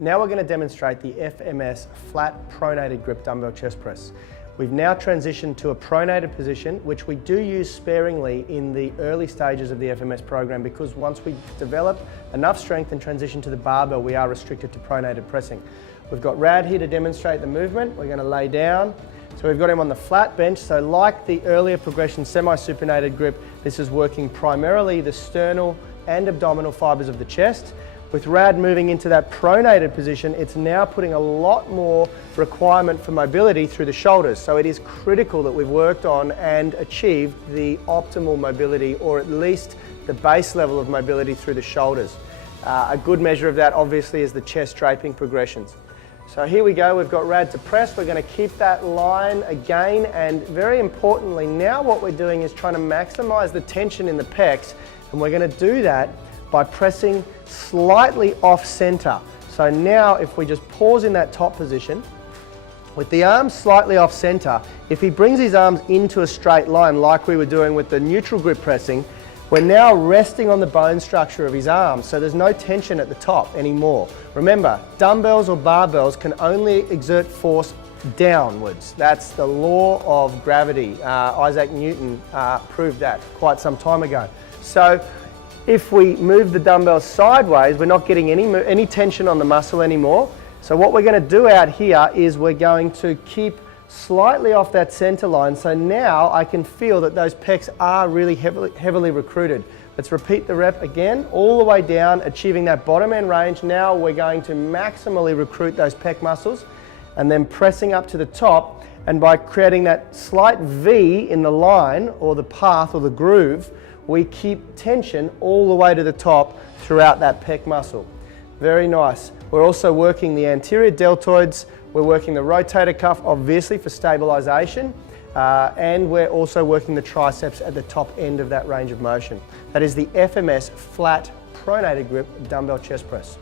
Now we're going to demonstrate the FMS flat pronated grip dumbbell chest press. We've now transitioned to a pronated position, which we do use sparingly in the early stages of the FMS program, because once we develop enough strength and transition to the barbell, we are restricted to pronated pressing. We've got Rad here to demonstrate the movement. We're going to lay down. So we've got him on the flat bench. So like the earlier progression semi-supinated grip, this is working primarily the sternal and abdominal fibers of the chest. With Rad moving into that pronated position, it's now putting a lot more requirement for mobility through the shoulders. So it is critical that we've worked on and achieved the optimal mobility, or at least the base level of mobility through the shoulders. A good measure of that obviously is the chest draping progressions. So here we go, we've got Rad to press. We're going to keep that line again, and very importantly, now what we're doing is trying to maximize the tension in the pecs, and we're going to do that by pressing slightly off center. So now if we just pause in that top position, with the arms slightly off center, if he brings his arms into a straight line like we were doing with the neutral grip pressing, we're now resting on the bone structure of his arms, so there's no tension at the top anymore. Remember, dumbbells or barbells can only exert force downwards. That's the law of gravity. Isaac Newton proved that quite some time ago. So if we move the dumbbell sideways, we're not getting any tension on the muscle anymore. So what we're going to do out here is we're going to keep slightly off that center line. So now I can feel that those pecs are really heavily recruited. Let's repeat the rep again, all the way down, achieving that bottom end range. Now we're going to maximally recruit those pec muscles, and then pressing up to the top, and by creating that slight V in the line, or the path, or the groove, we keep tension all the way to the top throughout that pec muscle. Very nice. We're also working the anterior deltoids, we're working the rotator cuff, obviously for stabilization, and we're also working the triceps at the top end of that range of motion. That is the FMS flat pronated grip dumbbell chest press.